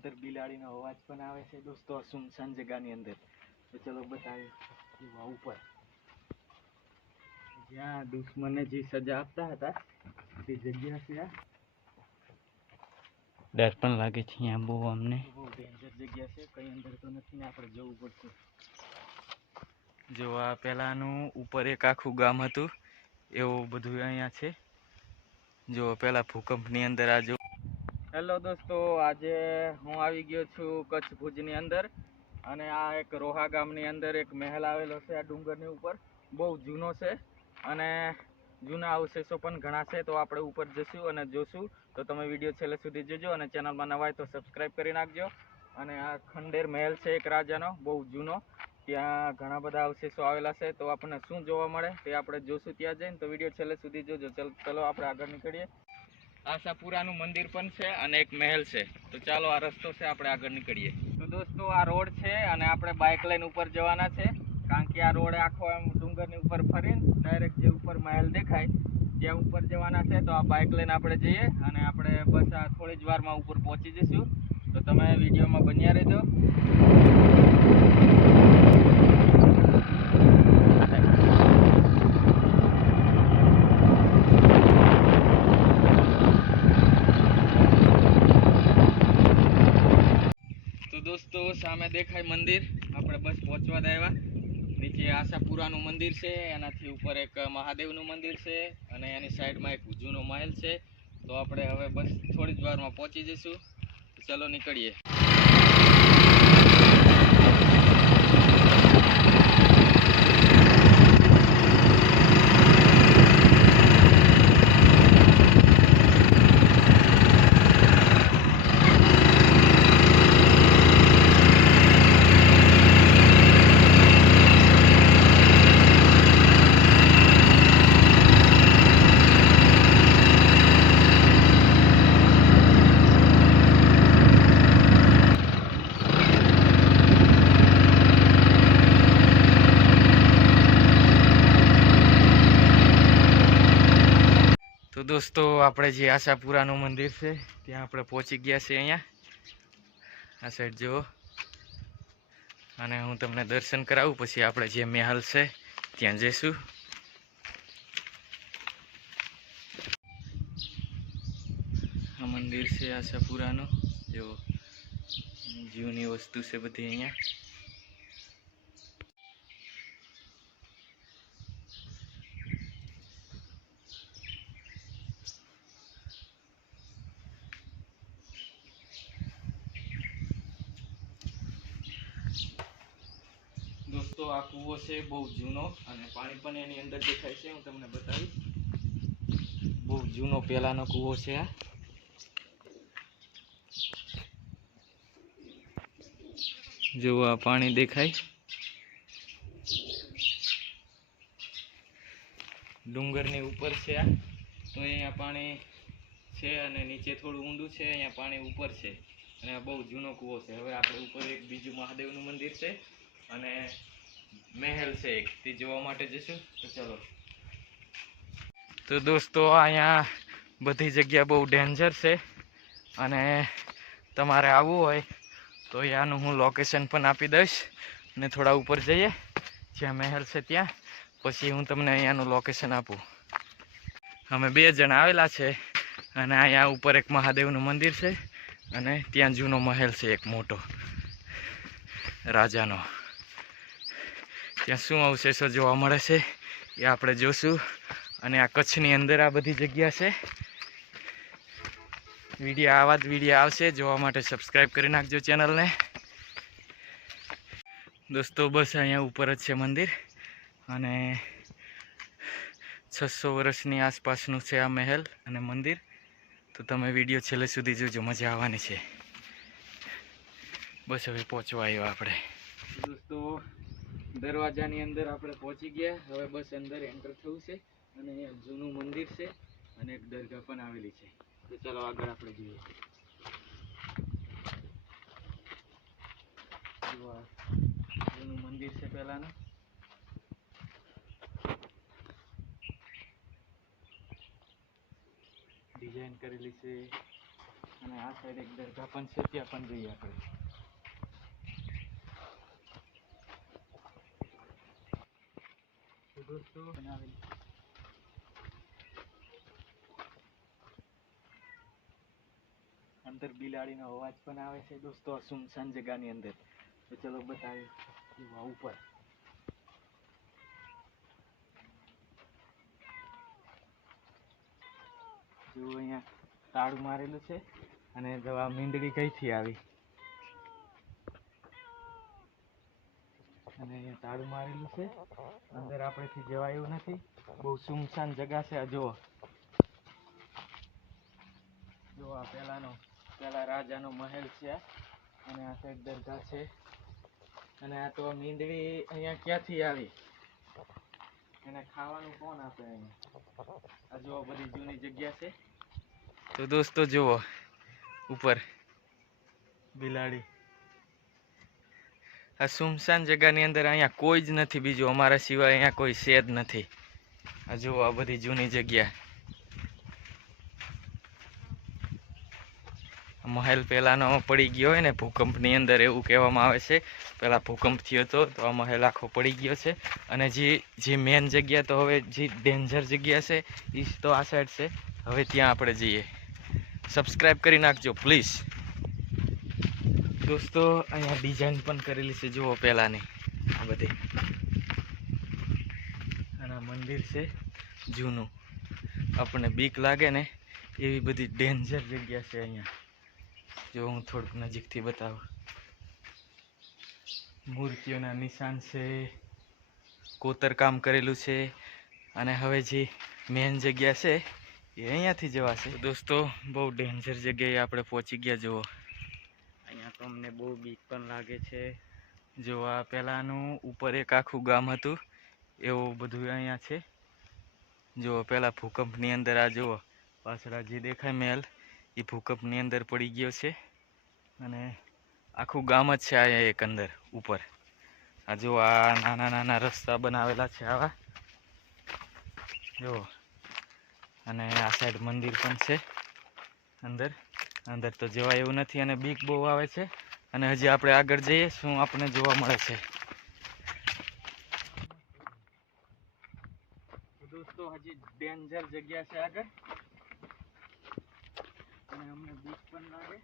અંદર બિલાડીનો અવાજ પણ આવે છે દોસ્તો સુમસાન જગાની અંદર. તો ચલો બતાવીએ. એવા ઉપર. જ્યાં દુશ્મને જે સજા આપતા હતા તે જગ્યા છે આ. ડર પણ લાગે છે અહીંયા બહુ અમને. બહુ ડેન્જર જગ્યા છે કઈ અંદર તો નથી ને આપણે જવું પડશે જો આ પહેલાનું ઉપર એક આખું ગામ હતું એવું બધું અહીંયા છે. જો પહેલાં ભૂકંપની અંદર આ જો હેલો દોસ્તો, આજે હું આવી ગયો છું કચ્છ ભુજની અંદર અને આ એક રોહા ગામની અંદર એક મહેલ આવેલો છે આ ડુંગરની ઉપર. બહુ જૂનો છે અને જૂના અવશેષો પણ ઘણા છે, તો આપણે ઉપર જશું અને જોશું. તો તમે વીડિયો છેલ્લે સુધી જોજો અને ચેનલમાં નવા હોય તો સબસ્ક્રાઈબ કરી નાખજો. અને આ ખંડેર મહેલ છે એક રાજાનો, બહુ જૂનો. ત્યાં ઘણા બધા અવશેષો આવેલા છે, તો આપણને શું જોવા મળે તે આપણે જોશું ત્યાં જઈને. તો વીડિયો છેલ્લે સુધી જોજો. ચલ, ચલો આપણે આગળ નીકળીએ. આશાપુરાનું મંદિર પણ છે અને એક મહેલ છે. તો ચાલો આ રસ્તો છે, આપણે આગળ નીકળીએ. તો દોસ્તો, આ રોડ છે અને આપણે બાઇક લઈને ઉપર જવાના છે. કારણ કે આ રોડ આખો એમ ડુંગરની ઉપર ફરીને ડાયરેક્ટ જે ઉપર મહેલ દેખાય, ત્યાં ઉપર જવાના છે. તો આ બાઇક લઈને આપણે જઈએ અને આપણે બસ આ થોડી જ વારમાં ઉપર પહોંચી જઈશું. તો તમે વિડીયોમાં બન્યા રહેજો તો દોસ્તો સામે દેખાય મંદિર. આપણે બસ પહોંચવા આવ્યા. નીચે આશાપુરાનું મંદિર છે, એનાથી ઉપર એક મહાદેવનું મંદિર છે અને એની સાઈડમાં એક જૂનો મહેલ છે. તો આપણે હવે બસ થોડી જ વારમાં પહોંચી જઈશું. ચલો નીકળીએ તો દોસ્તો આપણે જે આશાપુરાનું મંદિર છે, ત્યાં આપણે પહોંચી ગયા છીએ અહીંયા. આ સાઈડ જુઓ. અને હું તમને દર્શન કરાવું, પછી આપણે જે મહેલ છે, ત્યાં જઈશું. આ મંદિર છે આશાપુરાનું. જો જૂની વસ્તુ છે બધી અહીંયા. દોસ્તો આ કૂવો છે, બહુ જૂનો અને પાણી પણ એની અંદર દેખાય છે, હું તમને બતાવીશ. બહુ જૂનો પહેલાનો કૂવો છે આ. જો આ પાણી દેખાય. ડુંગરની ઉપર છે આ. તો અહીંયા પાણી છે અને નીચે થોડું ઊંડું છે, અહીંયા પાણી ઉપર છે. અને આ બહુ જૂનો કૂવો છે. હવે આપણે ઉપર એક બીજું મહાદેવનું મંદિર છે. અને મહેલ છે એક. તે જોવા માટે જશું? તો ચલો. તો દોસ્તો, અહીંયા બધી જગ્યા બહુ ડેન્જર છે અને તમારે આવવું હોય તો યાનું હું લોકેશન પણ આપી દઈશ ને થોડા ઉપર જઈએ, જ્યાં મહેલ છે ત્યાં. પછી હું તમને અહીંયાનું લોકેશન આપું. અમે બે જણ આવેલા છે અને અહીંયા ઉપર એક મહાદેવનું મંદિર છે અને ત્યાં જૂનો મહેલ છે એક મોટો. રાજાનો. ત્યાં શું અવશેષો જોવા મળે છે એ આપણે જોશું. અને આ કચ્છની અંદર આ બધી જગ્યા છે. વીડિયો આવા જ વીડિયો આવશે. જોવા માટે સબસ્ક્રાઈબ કરી નાખજો ચેનલને. દોસ્તો, બસ અહીંયા ઉપર જ છે મંદિર. અને છસો વર્ષની આસપાસનું છે આ મહેલ અને મંદિર. તો તમે વીડિયો છેલ્લે સુધી જોજો. મજા આવવાની છે. બસ હવે પહોંચવા આવ્યા આપણે. દોસ્તો દરવાજાની અંદર આપણે પહોંચી ગયા. હવે બસ અંદર એન્ટર થવું છે અને અહીંયા જૂનું મંદિર છે અને એક દરગાહ પણ આવેલી છે. તો ચાલો આગળ આપણે જોઈએ. જૂનું મંદિર છે પહેલાનું. ડિઝાઇન કરેલી છે અને આ સાઈડ એક દરગાહ પણ છે, ત્યાં પણ જઈએ આપણે. દોસ્તો બનાવેલી અંદર બિલાડીનો અવાજ પણ આવે છે દોસ્તો સુમસાન જગાની અંદર. તો ચલો બતાવી ઉપર. જુઓ અહીંયા તાળું મારેલું છે અને દવા મીંડળી કઈથી આવી? અને અહીંયા તાળું મારેલું છે. અંદર આપણેથી જવાય એવું નથી. બહુ સુમસાન જગા છે આ જુઓ. જો આ પહેલાંનો પહેલા રાજાનો મહેલ છે અને આ સાઈડ દરગાહ છે. અને આ તો મીંદડી અહીંયા ક્યાંથી આવી? એને ખાવાનું કોણ આપે અહીંયા આ જુઓ બધી જૂની જગ્યા છે. તો દોસ્તો જુઓ ઉપર. બિલાડી. આ સુમસાન જગ્યાની અંદર અહીંયા કોઈ જ નથી બીજું. અમારા સિવાય અહીંયા કોઈ જ નથી. આ જુઓ, આ બધી જૂની જગ્યા. મહેલ પહેલાનો પડી ગયો હોય ને, ભૂકંપની અંદર એવું કહેવામાં આવે છે. પહેલાં ભૂકંપ થયો હતો, તો આ મહેલ આખો પડી ગયો છે. અને જે જે મેન જગ્યા તો હવે જે ડેન્જર જગ્યા છે એ તો આ સાઈડ છે. હવે ત્યાં આપણે જઈએ. સબસ્ક્રાઈબ કરી નાખજો પ્લીઝ દોસ્તો, અહીંયા ડિઝાઇન પણ કરેલી છે. જુઓ પહેલાંની આ બધી. અને મંદિર છે જૂનું. આપણને બીક લાગે ને એવી બધી ડેન્જર જગ્યા છે અહીંયા. જો હું થોડુંક નજીકથી બતાવું. મૂર્તિઓના નિશાન છે કોતરકામ કરેલું છે, અને હવે જે મેન જગ્યા છે એ અહીંયાથી જવાશે. દોસ્તો, બહુ ડેન્જર જગ્યાએ આપણે પહોંચી ગયા, જુઓ. અમને બહુ બીક પણ લાગે છે. જો આ પહેલાંનું ઉપર એક આખું ગામ હતું, એવું બધું અહીંયા છે. જો પહેલાં ભૂકંપની અંદર આ જુઓ, પાછળ જે દેખાય મહેલ, એ ભૂકંપની અંદર પડી ગયો છે. અને આખું ગામ જ છે આ એક અંદર, ઉપર. આ જો આ નાના નાના રસ્તા બનાવેલા છે આવા. જો અને આ સાઈડ મંદિર પણ છે અંદર. અંદર તો જવાય એવું નથી અને બીક બહુ આવે છે. અને હજી આપણે આગળ જઈએ શું આપણને જોવા મળે છે. દોસ્તો હજી ડેન્જર જગ્યા છે આગળ. અને અમને બીક પણ લાગે.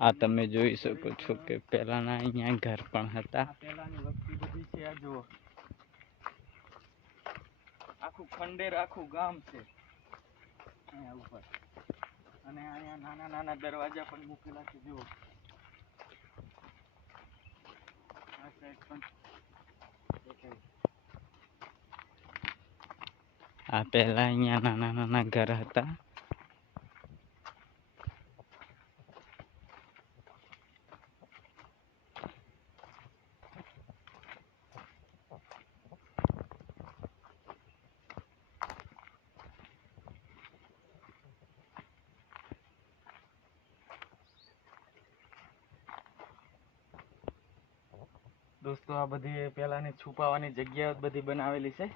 આ તમે જોઈ શકો છો કે પહેલાના અહીંયા ઘર પણ હતા. પહેલાની વસ્તી બધી છે આ જુઓ. આખું ખંડેર આખું ગામ છે. અહીંયા ઉપર. અને અહીંયા નાના નાના દરવાજા પણ મૂકેલા છે જુઓ આ સાઈડ પણ દેખાય. આ પહેલા અહીંયા નાના નાના ઘર હતા દોસ્તો આ બધી પહેલાની છુપાવાની જગ્યાઓ બધી બનાવેલી છે.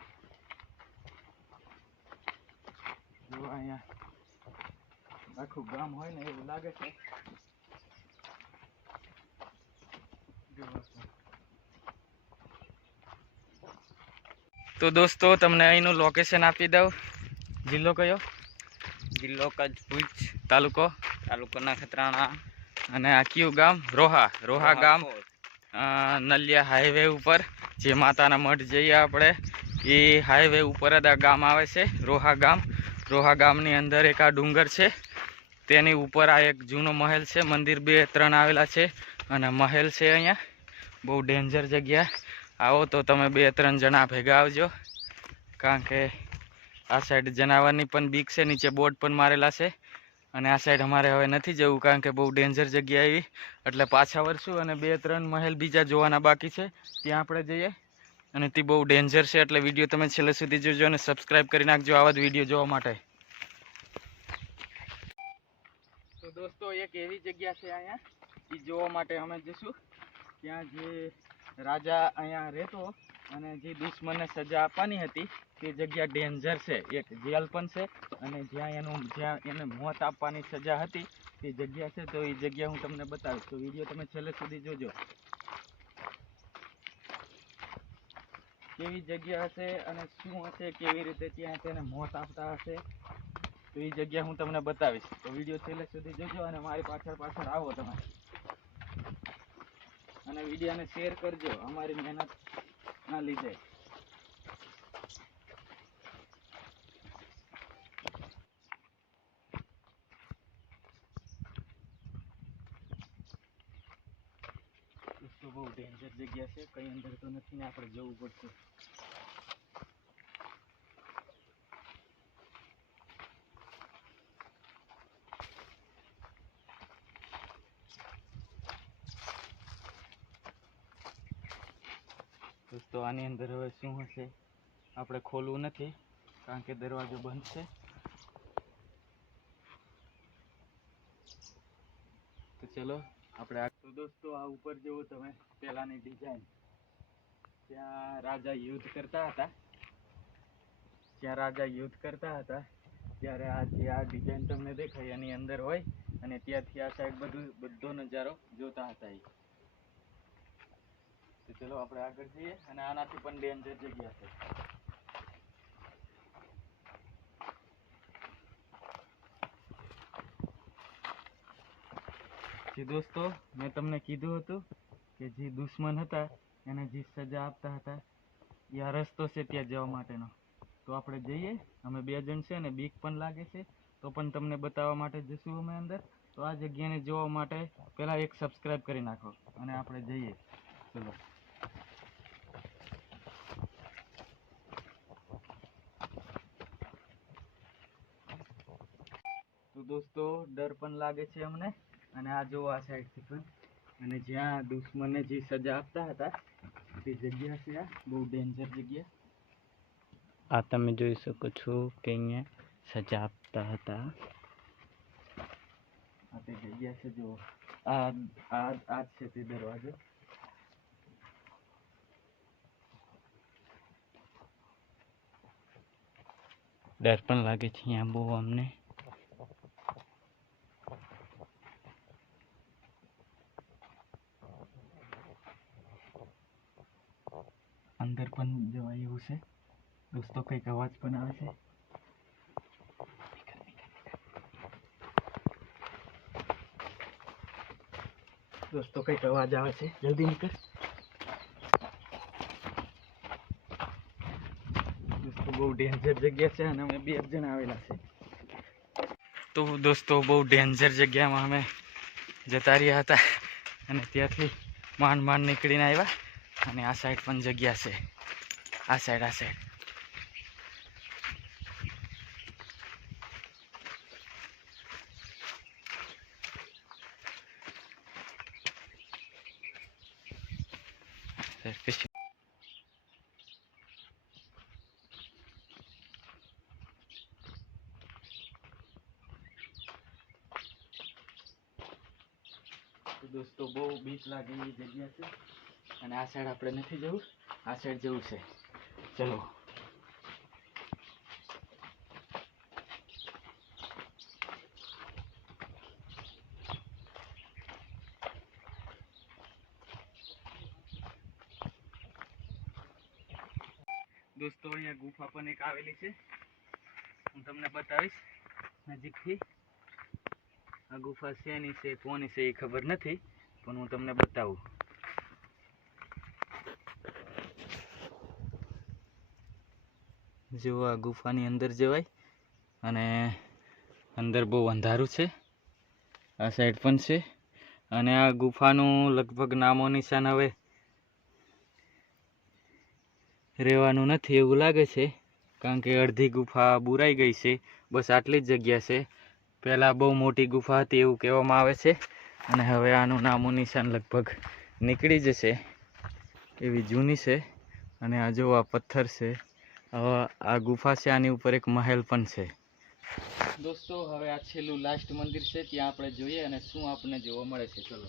જો અહીંયા આખું ગામ હોય ને એવું લાગે છે. તો દોસ્તો તમને અહીંનું લોકેશન આપી દઉં. જિલ્લો કયો? જિલ્લો કચ્છ ભુજ તાલુકો. તાલુકો નખત્રાણા અને આ કયું ગામ? રોહા. રોહા ગામ. નલિયા હાઈવે ઉપર, જે માતાના મઠ જઈએ આપણે, એ હાઈવે ઉપર જ આ ગામ આવે છે, રોહા ગામ. રોહા ગામની અંદર એક આ ડુંગર છે. તેની ઉપર આ એક જૂનો મહેલ છે. મંદિર બે ત્રણ આવેલા છે અને મહેલ છે અહીંયા. બહુ ડેન્જર જગ્યા. આવો તો તમે બે ત્રણ જણા ભેગા આવજો. કારણ કે આ સાઈડ જનાવરની પણ બીક છે, નીચે બોર્ડ પણ મારેલા છે. અને આ સાઈડ અમારે હવે નથી જવું કારણ કે બહુ ડેન્જર જગ્યા આવી. એટલે પાછા વળશું અને બે ત્રણ મહેલ બીજા જોવાના બાકી છે. ત્યાં આપણે જઈએ. અને તે બહુ ડેન્જર છે એટલે વીડિયો તમે છેલ્લે સુધી જોજો અને સબસ્ક્રાઈબ કરી નાખજો આવા જ વીડિયો જોવા માટે. તો દોસ્તો, એક એવી જગ્યા છે અહીંયા. એ જોવા માટે અમે જઈશું. ત્યાં જે રાજા અહીંયા રહેતો અને જે દુશ્મનને સજા આપવાની હતી, તે જગ્યા ડેન્જર છે. એક જેલ પણ છે અને જ્યાં એનું, જ્યાં એને મોત આપવાની સજા હતી, તે જગ્યા છે. તો એ જગ્યા હું તમને બતાવીશ. તો વીડિયો તમે છેલ્લે સુધી જોજો. કેવી જગ્યા હશે અને શું હશે, કેવી રીતે ત્યાં તેને મોત આપતા હશે, તો એ જગ્યા હું તમને બતાવીશ. તો વીડિયો છેલ્લે સુધી જોજો અને મારી પાછળ પાછળ આવો તમે. અને વિડીયોને શેર કરજો. અમારી મહેનત ના લીધે. દોસ્તો બહુ ડેન્જર જગ્યા છે, કઈ અંદર તો નથી ને આપણે જવું પડશે દોસ્તો આની અંદર હવે શું હશે, આપણે ખોલવું નથી, કારણ કે દરવાજો બંધ છે. તો ચલો, આપણે તો દોસ્તો, આ ઉપર જેવો તમે, પહેલાની ડિઝાઇન ત્યાં રાજા યુદ્ધ કરતા હતા. જ્યાં રાજા યુદ્ધ કરતા હતા. ત્યારે આ જે આ ડિઝાઇન તમને દેખાય, એની અંદર હોય, અને ત્યાંથી આ સાઈડ બધું બધો નજારો જોતા હતા એ. તો ચલો આપણે આગળ જઈએ અને આનાથી પણ ડેન્જર જગ્યા છે. જી દોસ્તો, મેં તમને કીધું હતું કે જે દુશ્મન હતા, એને જે સજા આપતા હતા, એ આ રસ્તો છે ત્યાં જવા માટેનો. તો આપણે જઈએ, અમે બે જણ છે અને બીક પણ લાગે છે. તો પણ તમને બતાવવા માટે જશું અમે અંદર. તો આ જગ્યાને જોવા માટે પહેલાં એક સબસ્ક્રાઈબ કરી નાખો અને આપણે જઈએ. ચલો. દોસ્તો ડર પણ લાગે છે અમને. અને આ જો આ સાઈડથી પણ. અને જ્યાં દુશ્મને જે સજા આપતા હતા તે જગ્યા છે આ. બહુ ડેન્જર જગ્યા. આ તમે જોઈ શકો છો કે અહીંયા સજા આપતા હતા. આ તે જગ્યા છે જો આ આ આ જ છે તે દરવાજો. ડર પણ લાગે છે અહીંયા બહુ અમને અંદર પણ જવાય એવું છે દોસ્તો કંઈક અવાજ પણ આવે છે દોસ્તો કંઈક અવાજ આવે છે? જલ્દી નીકળ. દોસ્તો બહુ ડેન્જર જગ્યા છે અને અમે બે જણ આવેલા છે. તો દોસ્તો બહુ ડેન્જર જગ્યામાં અમે જતા રહ્યા હતા અને ત્યાંથી માંડ માંડ નીકળીને આવ્યા અને આ સાઈડ પણ જગ્યા છે. આ સાઈડ આ સાઈડ દોસ્તો, બહુ બીક લાગે એવી જગ્યા છે. અને આ સાઈડ આપણે નથી જવું, આ સાઈડ જવું છે. ચલો. દોસ્તો, અહીંયા ગુફા પણ એક આવેલી છે. હું તમને બતાવીશ નજીકથી. આ ગુફા શેની છે, કોની છે એ ખબર નથી, પણ હું તમને બતાવું. જો આ ગુફાની અંદર જવાય. અને અંદર બહુ અંધારું છે. આ સાઈડ પણ છે. અને આ ગુફાનું લગભગ નામો નિશાન હવે રહેવાનું નથી એવું લાગે છે. કારણ કે અડધી ગુફા બુરાઈ ગઈ છે. બસ આટલી જ જગ્યા છે. પહેલાં બહુ મોટી ગુફા હતી એવું કહેવામાં આવે છે. અને હવે આનું નામો નિશાન લગભગ નીકળી જશે. એવી જૂની છે. અને આ જો આ પથ્થર છે. આ ગુફા છે આની ઉપર એક મહેલ પણ છે. દોસ્તો હવે આ છેલ્લું લાસ્ટ મંદિર છે ત્યાં આપણે જોઈએ અને શું આપણને જોવા મળે છે. ચલો.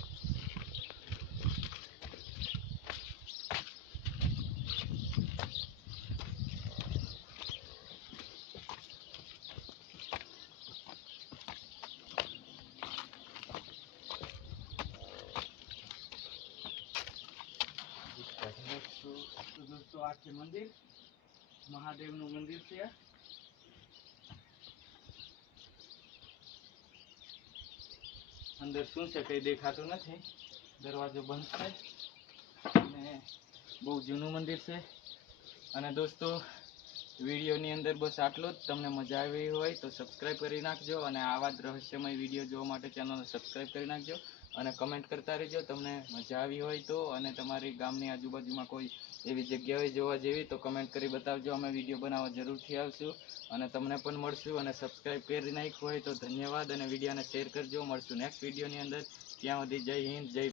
દોસ્તો મંદિર. મહાદેવનું મંદિર છે. અંદર શું છે કઈ દેખાતું નથી. દરવાજો બંધ છે. અને બહુ જૂનું મંદિર છે. અને દોસ્તો, વિડીયોની અંદર બસ આટલું જ. તમને મજા આવી હોય તો સબસ્ક્રાઈબ કરી નાખજો અને આવા જ રહસ્યમય વીડિયો જોવા માટે ચેનલને સબસ્ક્રાઈબ કરી નાખજો. અને કમેન્ટ કરતા રહેજો. તમને મજા આવી હોય તો અને તમારી ગામની આજુબાજુમાં કોઈ એવી જગ્યા હોય જોવા જેવી તો કમેન્ટ કરી બતાવજો. અમે વીડિયો બનાવવા જરૂરથી આવશું. અને તમને પણ મળશું અને સબસ્ક્રાઈબ કરી નાખ્યું હોય તો ધન્યવાદ. અને વિડીયોને શેર કરજો. મળશું નેક્સ્ટ વિડીયોની અંદર. ત્યાં સુધી જય હિન્દ, જય